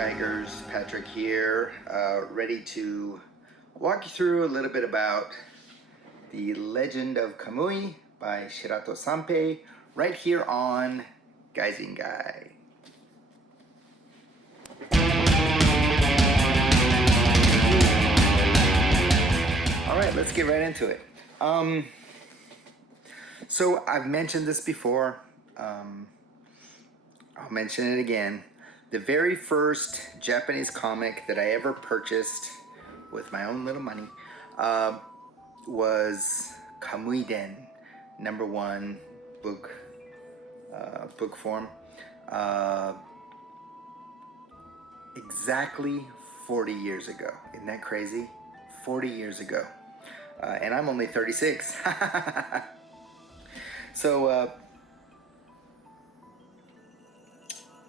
Geigers, Patrick here, ready to walk you through a little bit about The Legend of Kamui by Shirato Sampei, right here on Gaiden Guy. Alright, let's get right into it. So I've mentioned this before, I'll mention it again. The very first Japanese comic that I ever purchased with my own little money was Kamui Den, #1 book form. Exactly 40 years ago. Isn't that crazy? 40 years ago. And I'm only 36. So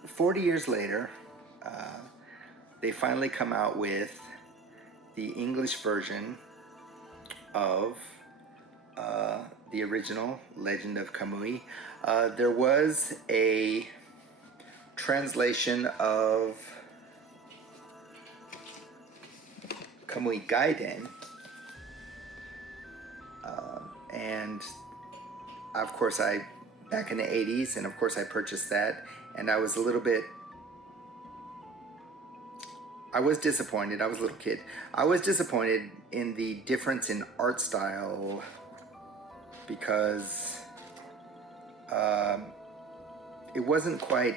40 years later, they finally come out with the English version of the original Legend of Kamui. There was a translation of Kamui Gaiden, and of course back in the 80s, and of course I purchased that, and I was a little bit, I was disappointed. I was a little kid. I was disappointed in the difference in art style because it wasn't quite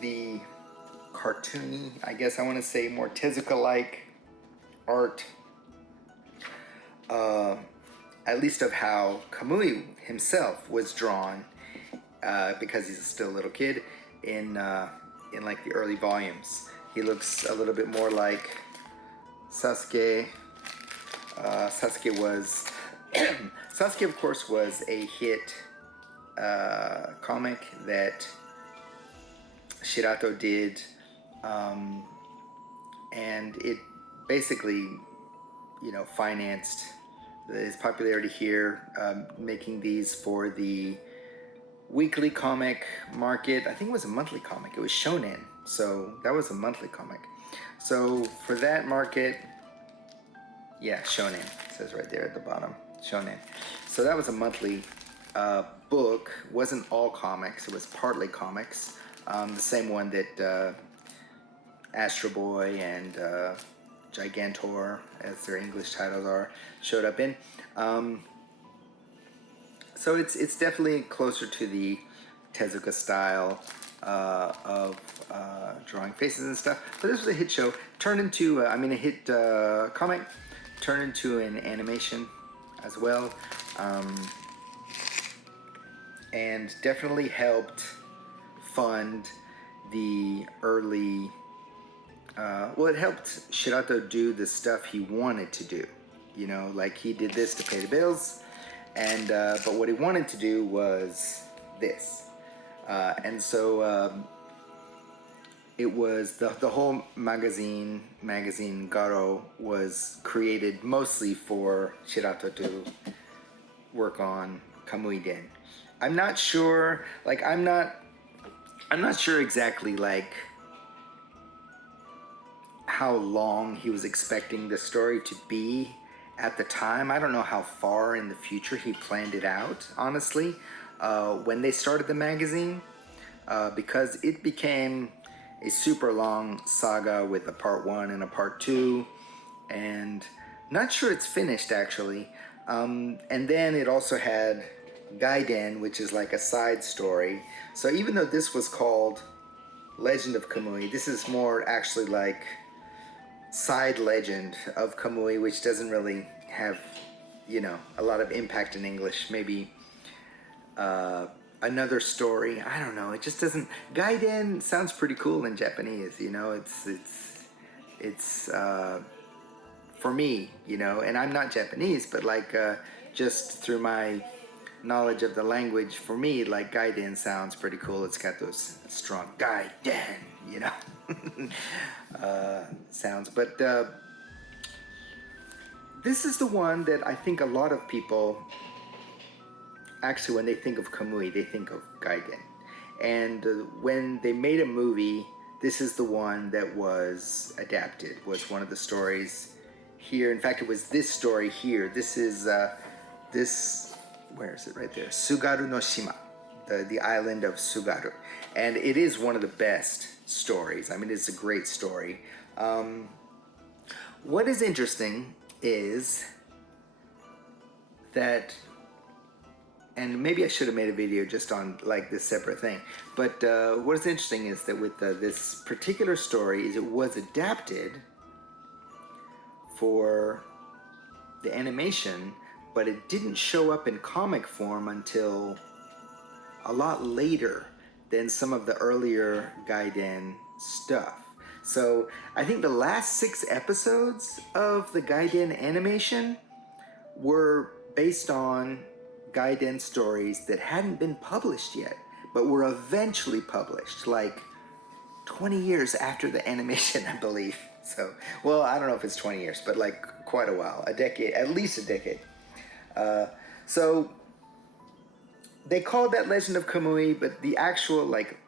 the cartoony, I guess I want to say, more Tezuka-like art, at least of how Kamui himself was drawn, because he's still a little kid in like the early volumes. He looks a little bit more like Sasuke. Sasuke was Sasuke, of course, was a hit comic that Shirato did, and it basically, you know, financed his popularity here, making these for the weekly comic market. I think it was a monthly comic. It was shonen, so that was a monthly comic. So for that market, yeah, shonen, it says right there at the bottom, shonen. So that was a monthly book. Wasn't all comics, it was partly comics. The same one that Astro Boy and Gigantor, as their English titles are, showed up in. So it's definitely closer to the Tezuka style of drawing faces and stuff. But this was a hit show, turned into, a hit comic, turned into an animation as well, and definitely helped fund the early, well, it helped Shirato do the stuff he wanted to do. You know, like he did this to pay the bills, and but what he wanted to do was this. And so it was the whole magazine Garo was created mostly for Shirato to work on Kamui Den. I'm not sure, like I'm not sure exactly like how long he was expecting the story to be at the time. I don't know how far in the future he planned it out, honestly, when they started the magazine, because it became a super long saga with a part 1 and a part 2, and not sure it's finished actually. And then it also had Gaiden, which is like a side story. So even though this was called Legend of Kamui, this is more actually like side legend of Kamui, which doesn't really have, you know, a lot of impact in English. Maybe another story, I don't know, it just doesn't. Gaiden sounds pretty cool in Japanese, you know. It's for me, you know, and I'm not Japanese, but like just through my knowledge of the language, for me, like Gaiden sounds pretty cool. It's got those strong Gaiden, you know, sounds. But this is the one that I think a lot of people, actually, when they think of Kamui, they think of Gaiden. And when they made a movie this is the one that was adapted, was one of the stories here. In fact, it was this story here. This is, where is it? Right there. Sugaru no Shima, the island of Sugaru. And it is one of the best stories. I mean, it's a great story. What is interesting is that, and maybe I should have made a video just on like this separate thing, but what is interesting is that with this particular story is it was adapted for the animation, but it didn't show up in comic form until a lot later than some of the earlier Gaiden stuff. So I think the last 6 episodes of the Gaiden animation were based on Gaiden stories that hadn't been published yet, but were eventually published, like 20 years after the animation, I believe. So, well, I don't know if it's 20 years, but like quite a while, a decade, at least a decade. So they called that Legend of Kamui, but the actual like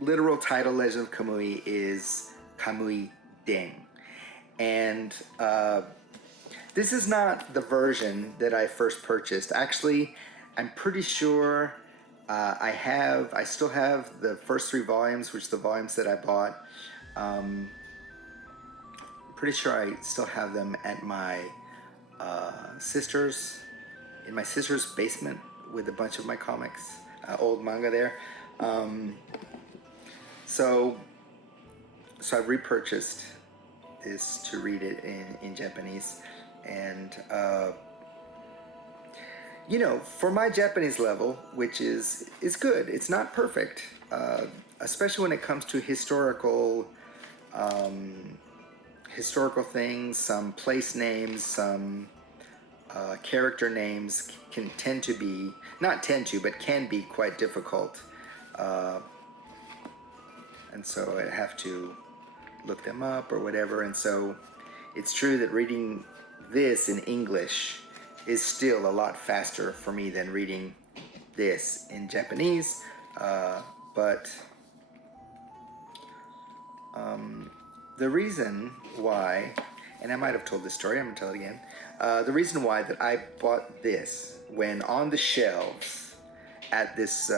literal title Legend of Kamui is Kamui Den. And this is not the version that I first purchased. Actually, I'm pretty sure I still have the first 3 volumes, which are the volumes that I bought. Pretty sure I still have them at my sister's, in my sister's basement with a bunch of my comics, old manga there. So I repurchased this to read it in Japanese. And you know, for my Japanese level, which is good, it's not perfect, especially when it comes to historical things. Some place names, some character names can tend to be, not tend to, but can be quite difficult, and so I have to look them up or whatever. And so it's true that reading this in English is still a lot faster for me than reading this in Japanese, but the reason why, and I might have told this story, I'm gonna tell it again, the reason why that I bought this when on the shelves at this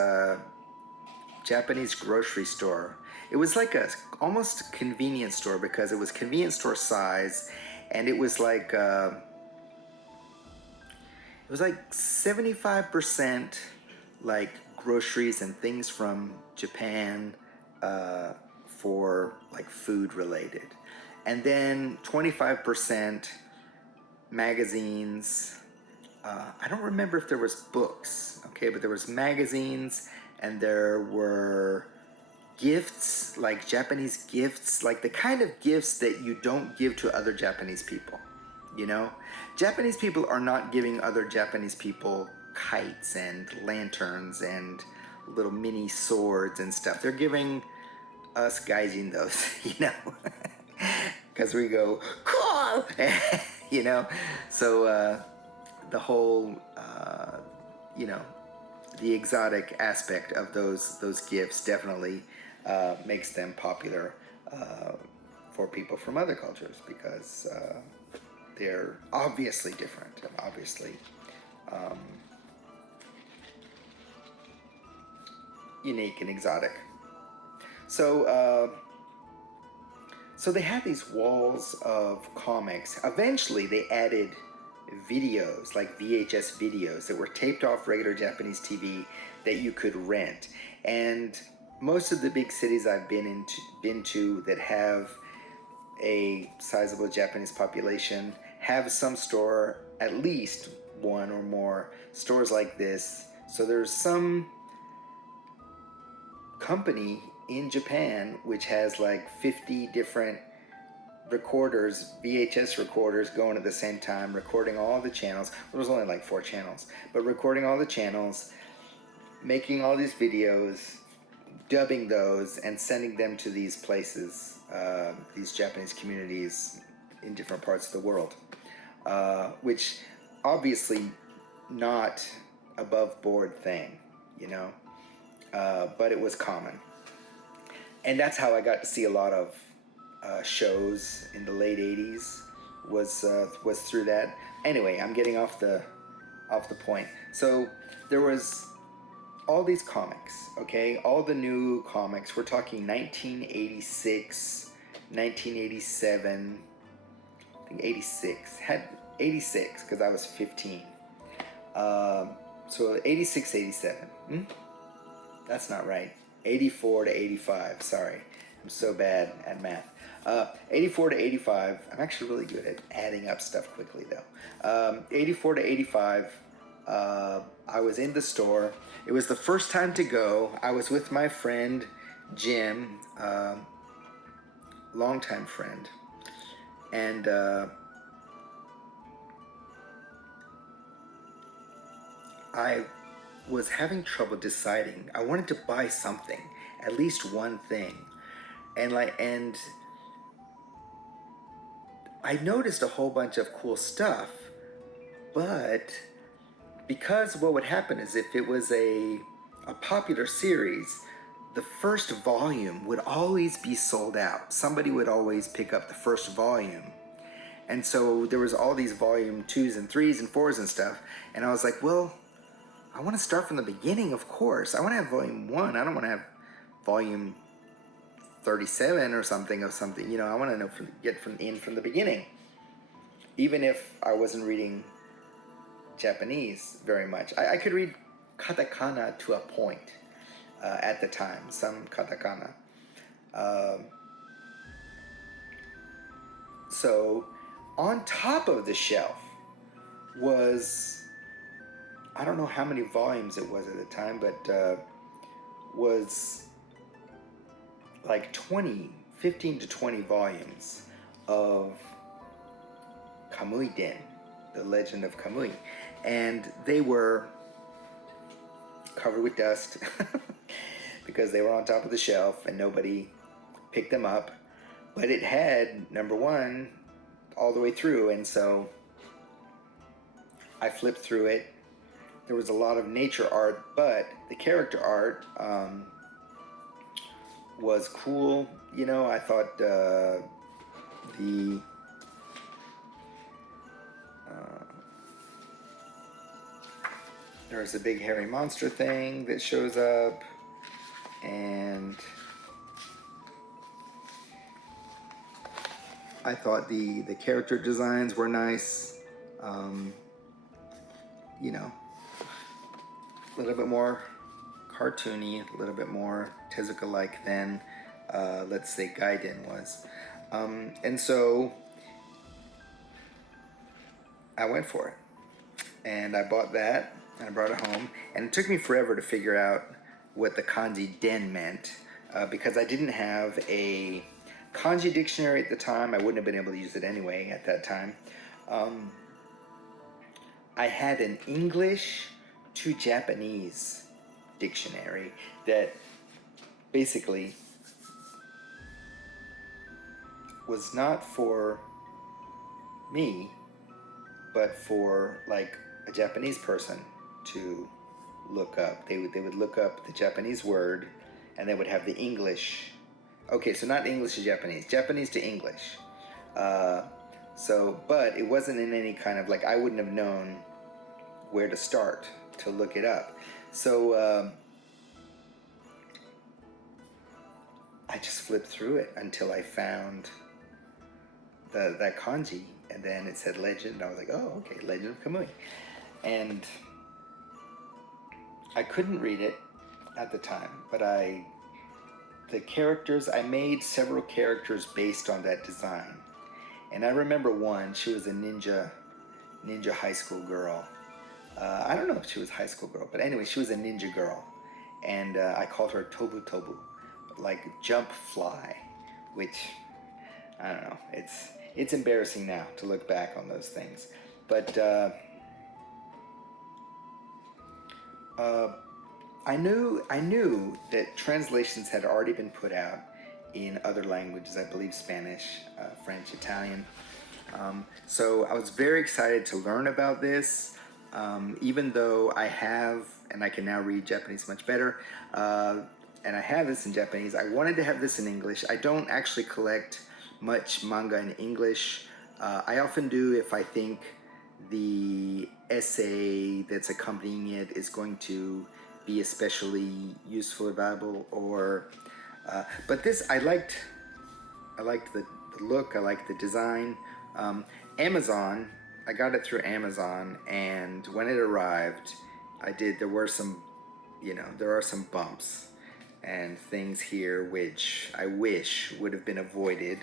Japanese grocery store, it was like a almost convenience store, because it was convenience store size, and it was like 75% like groceries and things from Japan, for like food related, and then 25% magazines. I don't remember if there was books, okay, but there was magazines, and there were gifts, like Japanese gifts, like the kind of gifts that you don't give to other Japanese people. You know, Japanese people are not giving other Japanese people kites and lanterns and little mini swords and stuff. They're giving us gaijin those, you know, because we go cool, you know. So the whole, you know, the exotic aspect of those gifts definitely makes them popular for people from other cultures, because they're obviously different and obviously unique and exotic. So so they had these walls of comics. Eventually they added videos, like VHS videos that were taped off regular Japanese TV that you could rent. And most of the big cities I've been to that have a sizable Japanese population have some store, at least one or more stores like this. So there's some company in Japan which has like 50 different recorders, VHS recorders, going at the same time, recording all the channels. There was only like 4 channels, but recording all the channels, making all these videos, dubbing those, and sending them to these places, these Japanese communities in different parts of the world, which obviously not above board thing, you know, but it was common. And that's how I got to see a lot of shows in the late '80s. Was through that. Anyway, I'm getting off the point. So there was all these comics, okay? All the new comics. We're talking 1986, 1987, I think 86. Had 86 because I was 15. So 86, 87. That's not right. 84 to 85. Sorry. I'm so bad at math. 84 to 85. I'm actually really good at adding up stuff quickly, though. 84 to 85. I was in the store. It was the first time to go. I was with my friend Jim, longtime friend, and I was having trouble deciding. I wanted to buy something, at least one thing, and I noticed a whole bunch of cool stuff, but because what would happen is if it was a popular series, the first volume would always be sold out. Somebody would always pick up the first volume. And so there was all these volume 2s and 3s and 4s and stuff. And I was like, well, I want to start from the beginning, of course. I want to have volume 1. I don't want to have volume 37 or something of something. You know, I want to know get from the beginning. Even if I wasn't reading Japanese very much. I could read katakana to a point at the time, some katakana. So on top of the shelf was, I don't know how many volumes it was at the time, but was like 15 to 20 volumes of Kamui Den, the Legend of Kamui. And they were covered with dust because they were on top of the shelf and nobody picked them up. But it had number 1 all the way through, and so I flipped through it. There was a lot of nature art, but the character art was cool. You know, I thought there's a big hairy monster thing that shows up, and I thought the character designs were nice. You know, a little bit more cartoony, a little bit more Tezuka-like than, let's say, Gaiden was. And so I went for it. And I bought that, and I brought it home. And it took me forever to figure out what the kanji den meant, because I didn't have a kanji dictionary at the time. I wouldn't have been able to use it anyway at that time. I had an English to Japanese dictionary that basically was not for me, but for like a Japanese person to look up. They would look up the Japanese word, and they would have the English. Okay, so not English to Japanese, Japanese to English. But it wasn't in any kind of, like, I wouldn't have known where to start to look it up. So I just flipped through it until I found that kanji, and then it said legend, and I was like, oh, okay, Legend of Kamui. And I couldn't read it at the time, but I made several characters based on that design. And I remember one, she was a ninja high school girl. I don't know if she was a high school girl, but anyway, she was a ninja girl. And I called her Tobu Tobu, like jump fly, which, I don't know, it's embarrassing now to look back on those things. But I knew that translations had already been put out in other languages, I believe Spanish, French, Italian. So I was very excited to learn about this, even though I have, and I can now read Japanese much better. and I have this in Japanese. I wanted to have this in English. I don't actually collect much manga in English. I often do if I think the essay that's accompanying it is going to be especially useful or valuable, or but this I liked the look, I liked the design. Amazon, I got it through Amazon, and when it arrived, there were some, there are some bumps and things here which I wish would have been avoided.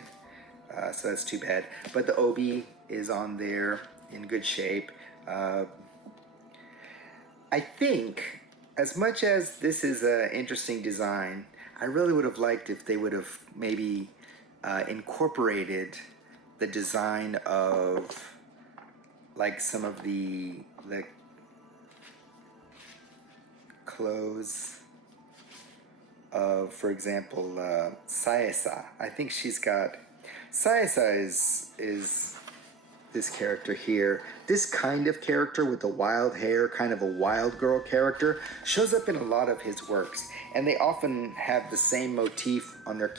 So that's too bad. But the obi is on there in good shape. I think, as much as this is an interesting design, I really would have liked if they would have maybe incorporated the design of like some of the clothes of, for example, Saesa. I think she's got, Saesa is this character here. This kind of character with the wild hair, kind of a wild girl character, shows up in a lot of his works, and they often have the same motif on their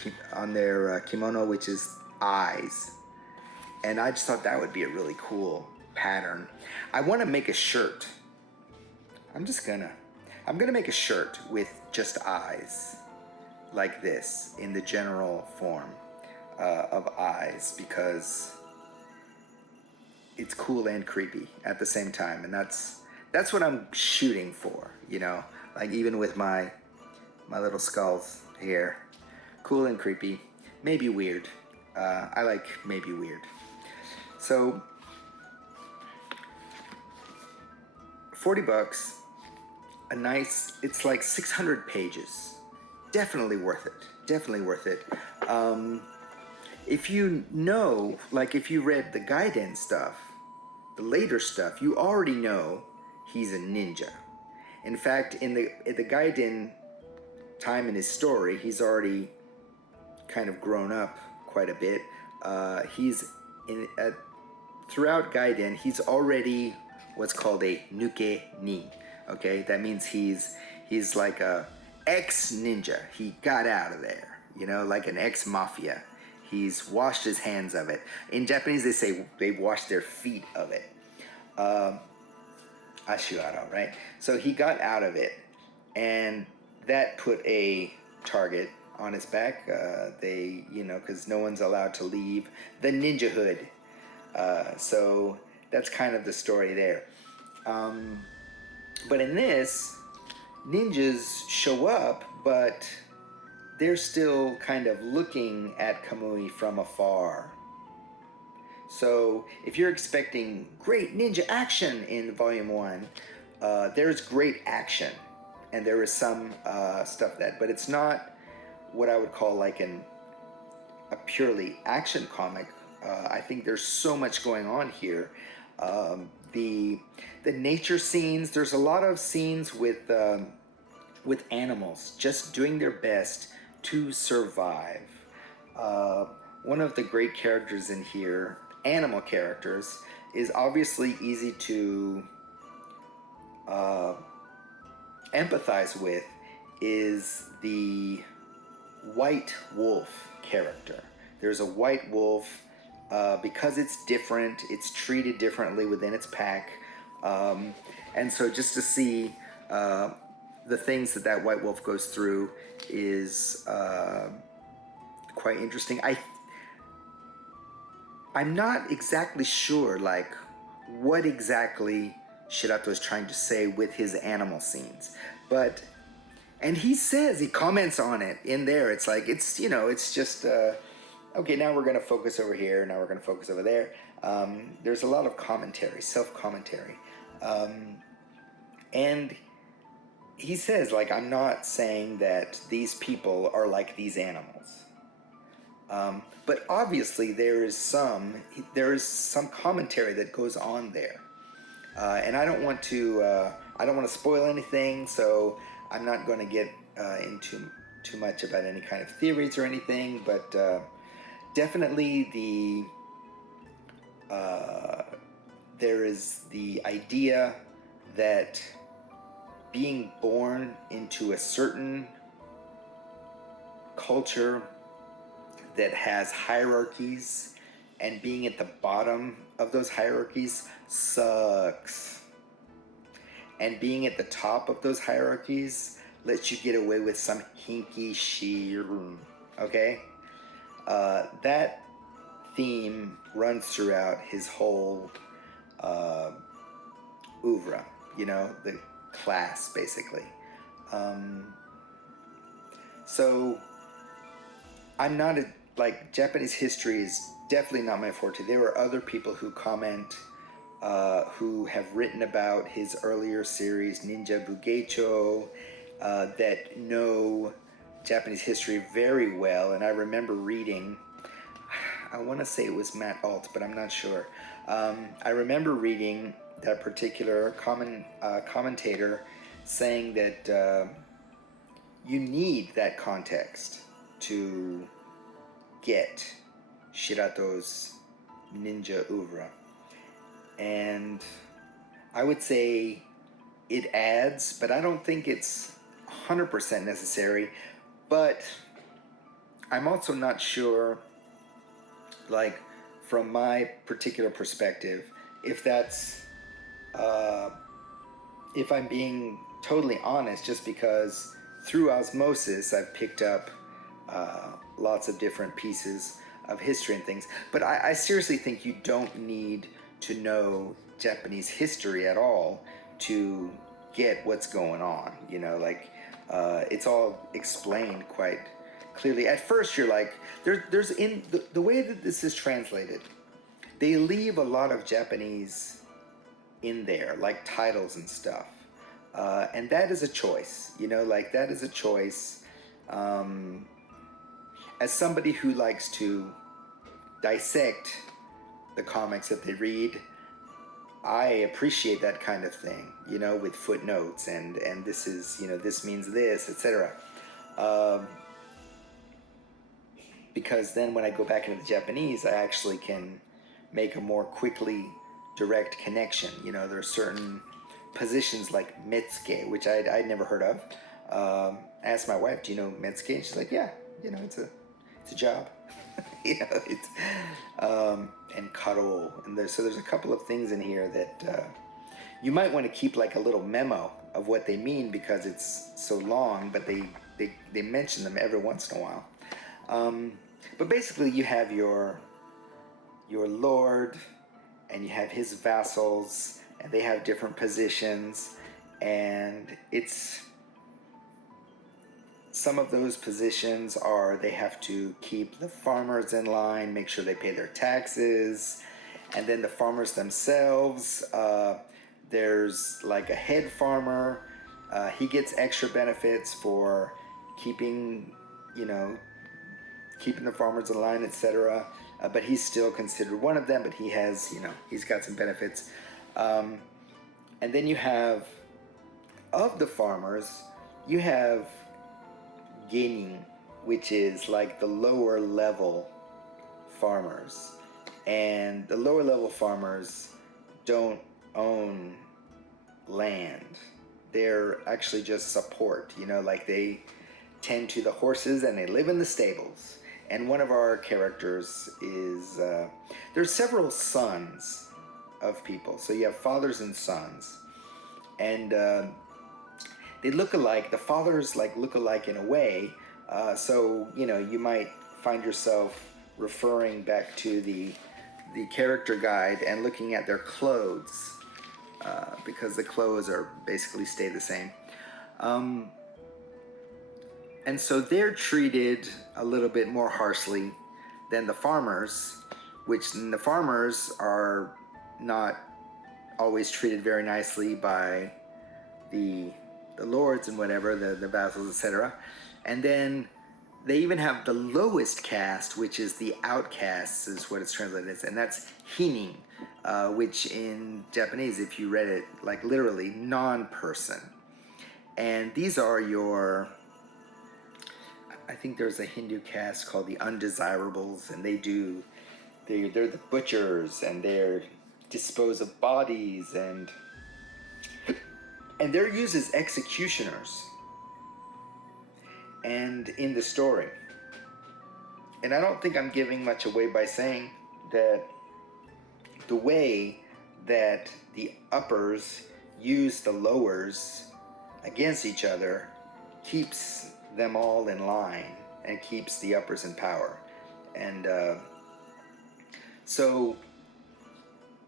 kimono, which is eyes. And I just thought that would be a really cool pattern. I want to make a shirt. I'm gonna make a shirt with just eyes, like this, in the general form of eyes, because it's cool and creepy at the same time, and that's what I'm shooting for, like even with my little skulls here. Cool and creepy, maybe weird. I like maybe weird. So $40, a nice, it's like 600 pages. Definitely worth it. Definitely worth it. If you know, like if you read the Gaiden stuff, the later stuff, you already know he's a ninja. In fact, in the Gaiden time in his story, he's already kind of grown up quite a bit. Throughout Gaiden, he's already what's called a nuke ni. Okay, that means he's like a ex-ninja. He got out of there, like an ex-mafia. He's washed his hands of it. In Japanese, they say they've washed their feet of it. Ashirado, right? So he got out of it, and that put a target on his back. Because no one's allowed to leave the ninja hood. So that's kind of the story there. But in this, ninjas show up, but they're still kind of looking at Kamui from afar. So if you're expecting great ninja action in Volume 1, there's great action, and there is some stuff but it's not what I would call like a purely action comic. I think there's so much going on here. The nature scenes, there's a lot of scenes with animals just doing their best to survive. One of the great characters in here, animal characters, is obviously easy to empathize with, is the white wolf character. There's a white wolf. Because it's different, it's treated differently within its pack, and so just to see the things that white wolf goes through is quite interesting. I'm not exactly sure like what exactly Shirato is trying to say with his animal scenes, and he comments on it in there. It's like it's just. Okay, now we're going to focus over here, now we're going to focus over there. There's a lot of commentary, self-commentary. And he says, like, I'm not saying that these people are like these animals. But obviously there is some commentary that goes on there. And I don't want to spoil anything, so I'm not going to get into too much about any kind of theories or anything, but definitely there is the idea that being born into a certain culture that has hierarchies, and being at the bottom of those hierarchies sucks. And being at the top of those hierarchies lets you get away with some hinky shit. Okay? That theme runs throughout his whole oeuvre, you know, the class, basically. So I'm not like, Japanese history is definitely not my forte. There are other people who comment, who have written about his earlier series, Ninja Bugecho, that know Japanese history very well. And I remember reading, I want to say it was Matt Alt, but I'm not sure. I remember reading that particular commentator saying that you need that context to get Shirato's ninja oeuvre. And I would say it adds, but I don't think it's 100% necessary. But I'm also not sure, like, from my particular perspective, if that's, if I'm being totally honest, just because through osmosis I've picked up lots of different pieces of history and things. But I seriously think you don't need to know Japanese history at all to get what's going on. You know, like, it's all explained quite clearly. At first you're like, there's in the way that this is translated, they leave a lot of Japanese in there, like titles and stuff. And that is a choice, you know, like, that is a choice. As somebody who likes to dissect the comics that they read, I appreciate that kind of thing, you know, with footnotes and this is, you know, this means this, etc. Because then when I go back into the Japanese, I actually can make a more quickly direct connection. You know, there are certain positions like Metsuke, which I'd never heard of. Asked my wife, do you know Metsuke? And she's like, yeah, you know, it's a job. You know, it's and Karo, and so there's a couple of things in here that you might want to keep like a little memo of what they mean, because it's so long, but they mention them every once in a while. But basically you have your lord, and you have his vassals, and they have different positions, and it's, some of those positions are, they have to keep the farmers in line, make sure they pay their taxes, and then the farmers themselves, there's like a head farmer, he gets extra benefits for keeping, you know, keeping the farmers in line, etc. But he's still considered one of them, but he has, you know, he's got some benefits. And then you have, of the farmers, you have genin, which is like the lower level farmers. And the lower level farmers don't own land. They're actually just support, you know, like they tend to the horses and they live in the stables. And one of our characters is, there's several sons of people. So you have fathers and sons. And they look alike. The fathers like look alike in a way. So, you know, you might find yourself referring back to the character guide and looking at their clothes, because the clothes are basically stay the same. And so they're treated a little bit more harshly than the farmers, which the farmers are not always treated very nicely by the lords and whatever, the vassals, etc. And then they even have the lowest caste, which is the outcasts, is what it's translated as, and that's hinin, which in Japanese, if you read it like literally, non-person. And these are your, I think there's a Hindu caste called the undesirables, and they're the butchers, and they're dispose of bodies, and they're used as executioners. And in the story, And I don't think I'm giving much away by saying that the way that the uppers use the lowers against each other keeps them all in line and keeps the uppers in power. And so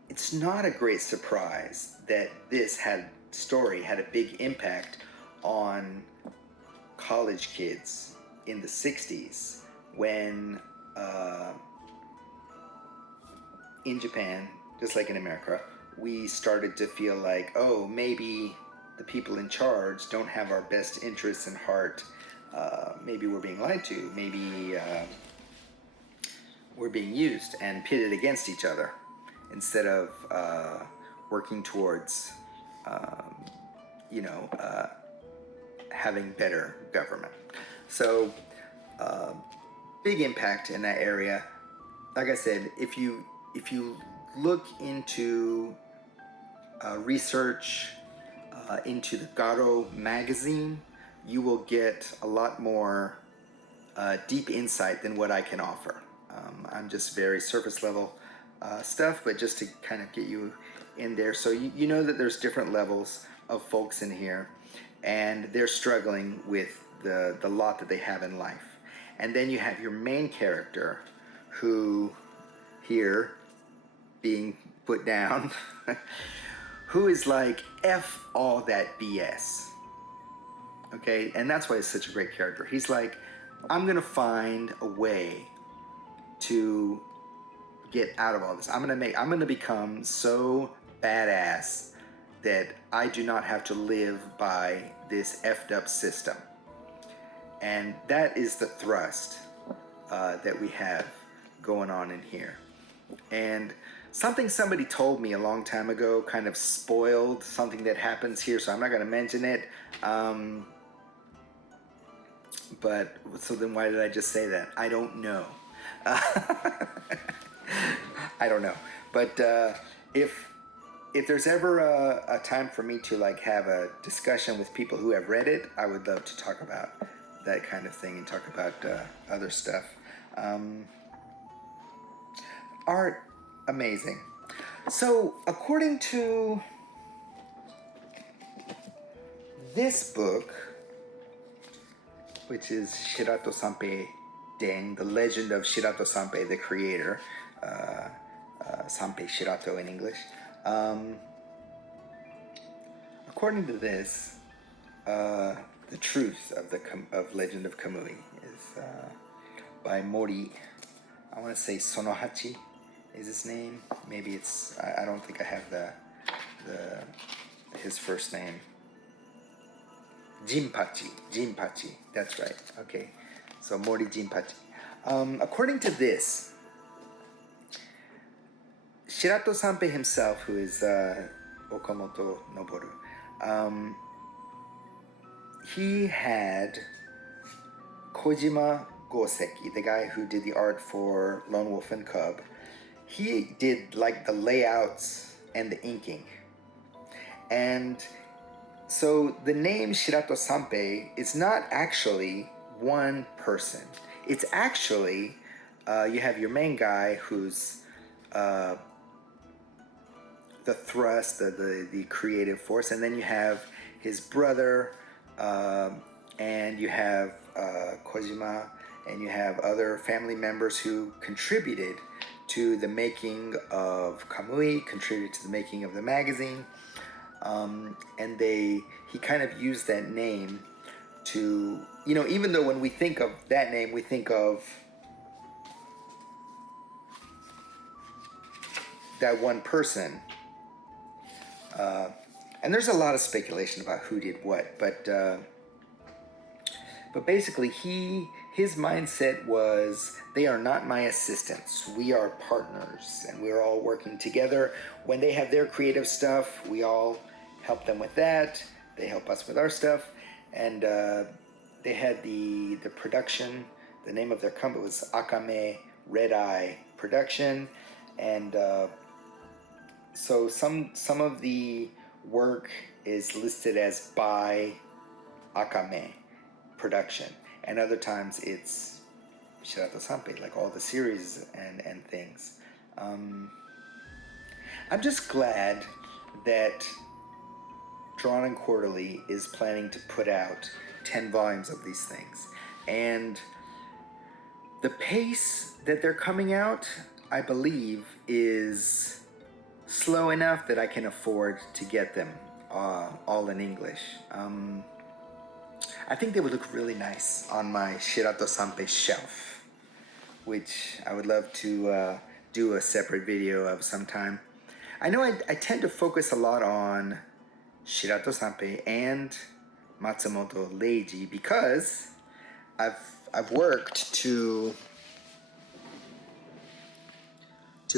it's not a great surprise that this story had a big impact on college kids in the 60s when in Japan, just like in America, we started to feel like, oh, maybe the people in charge don't have our best interests in heart. Maybe we're being lied to. Maybe we're being used and pitted against each other instead of working towards, having better government. So, big impact in that area. Like I said, if you look into research into the Garo magazine, you will get a lot more deep insight than what I can offer. I'm just very surface level stuff, but just to kind of get you in there, so you know that there's different levels of folks in here, and they're struggling with the lot that they have in life. And then you have your main character, who here being put down, who is like, F all that BS. Okay, and that's why he's such a great character. He's like, I'm gonna find a way to get out of all this. I'm gonna become so badass that I do not have to live by this effed up system. And that is the thrust that we have going on in here. And something somebody told me a long time ago kind of spoiled something that happens here, so I'm not going to mention it. But so then why did I just say that? I don't know. I don't know. But if there's ever a time for me to like have a discussion with people who have read it, I would love to talk about that kind of thing and talk about other stuff. Art, amazing. So according to this book, which is Shirato Sampei Den, the legend of Shirato Sampei, the creator, sampeishirato in English. According to this, the truth of Legend of Kamui is by Mori. I want to say Sonohachi is his name. Maybe it's, I don't think I have his first name. Jinpachi, that's right. Okay, so Mori Jinpachi. According to this, Shirato Sampei himself, who is Okamoto Noboru, he had Kojima Goseki, the guy who did the art for Lone Wolf and Cub. He did like the layouts and the inking. And so the name Shirato Sampei is not actually one person. It's actually, you have your main guy who's the thrust, the creative force, and then you have his brother, and you have Kojima, and you have other family members who contributed to the making of Kamui, contributed to the making of the magazine, and he kind of used that name to, even though when we think of that name, we think of that one person. And there's a lot of speculation about who did what, but basically his mindset was, they are not my assistants, we are partners, and we're all working together. When they have their creative stuff, we all help them with that, they help us with our stuff. And they had the production, the name of their company was Akame Red Eye Production, and so some of the work is listed as by Akame Production, and other times it's Shirato Sampei, like all the series and things. I'm just glad that Drawn and Quarterly is planning to put out 10 volumes of these things. And the pace that they're coming out, I believe, is slow enough that I can afford to get them all in English. I think they would look really nice on my Shirato Sampei shelf, which I would love to do a separate video of sometime. I know I tend to focus a lot on Shirato Sampei and Matsumoto Leiji because I've worked to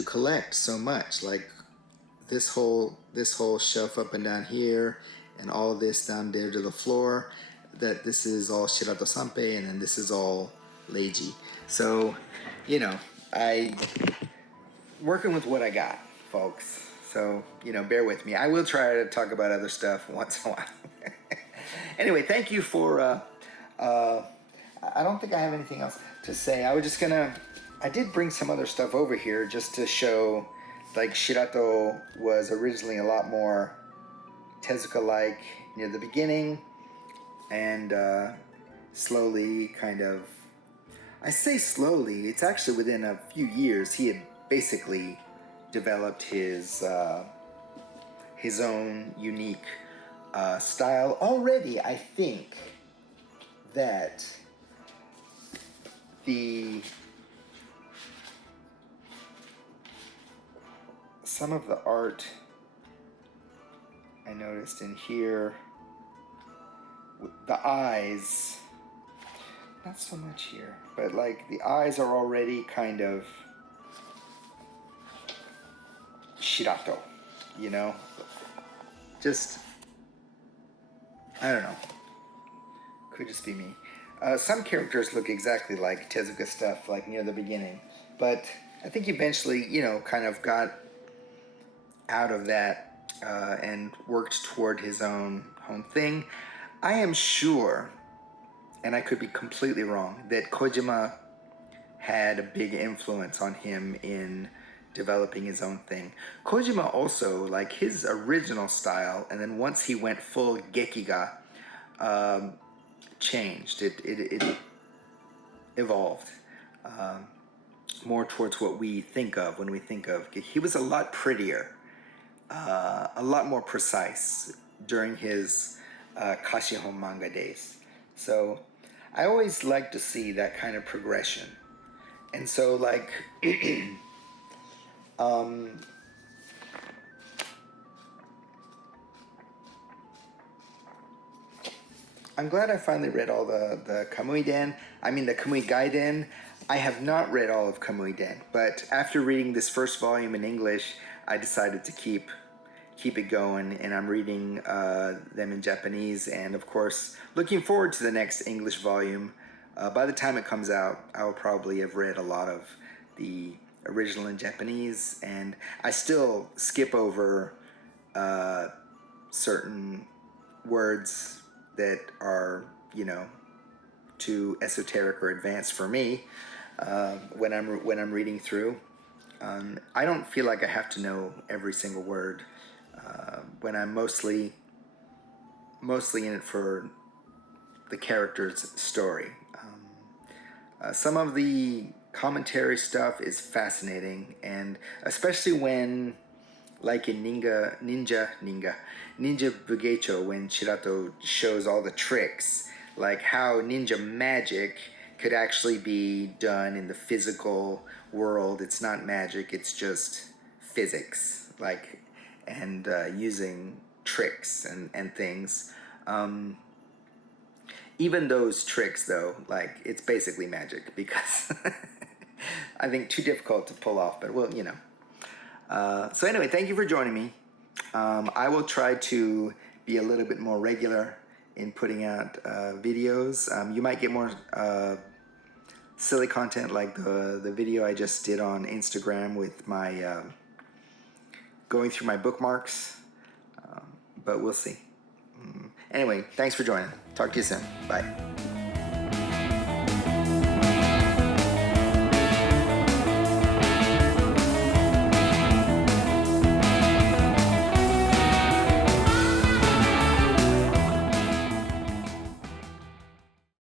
collect so much, like this whole shelf up and down here and all this down there to the floor, that this is all Shirato Sampei and then this is all Leiji. So, you know, I working with what I got, folks. So, you know, bear with me. I will try to talk about other stuff once in a while. Anyway, thank you for, I don't think I have anything else to say. I did bring some other stuff over here just to show, like, Shirato was originally a lot more Tezuka-like near the beginning, and slowly kind of, I say slowly, it's actually within a few years he had basically developed his own unique style. Already, I think that some of the art I noticed in here, the eyes, not so much here, but like the eyes are already kind of Shirato, you know? Just, I don't know. Could just be me. Some characters look exactly like Tezuka stuff, like near the beginning. But I think eventually, you know, kind of got out of that and worked toward his own thing. I am sure, and I could be completely wrong, that Kojima had a big influence on him in developing his own thing. Kojima also, like his original style, and then once he went full gekiga, changed. It evolved more towards what we think of when we think of. He was a lot prettier, a lot more precise during his Kashihon manga days. So I always like to see that kind of progression. And so, like, I'm glad I finally read all the Kamui Den. I mean, the Kamui Gaiden. I have not read all of Kamui Den, but after reading this first volume in English, I decided to keep it going, and I'm reading them in Japanese, and of course, looking forward to the next English volume. By the time it comes out, I will probably have read a lot of the original in Japanese, and I still skip over certain words that are, you know, too esoteric or advanced for me when I'm reading through. I don't feel like I have to know every single word when I'm mostly in it for the character's story. Some of the commentary stuff is fascinating, and especially when, like in Ninja Bugecho, when Shirato shows all the tricks, like how ninja magic could actually be done in the physical world. It's not magic, it's just physics, like, and using tricks and things. Even those tricks, though, like, it's basically magic because I think too difficult to pull off, but well, you know. So anyway, thank you for joining me. I will try to be a little bit more regular in putting out videos. You might get more silly content like the video I just did on Instagram with my going through my bookmarks, but we'll see. Anyway, thanks for joining. Talk to you soon. Bye.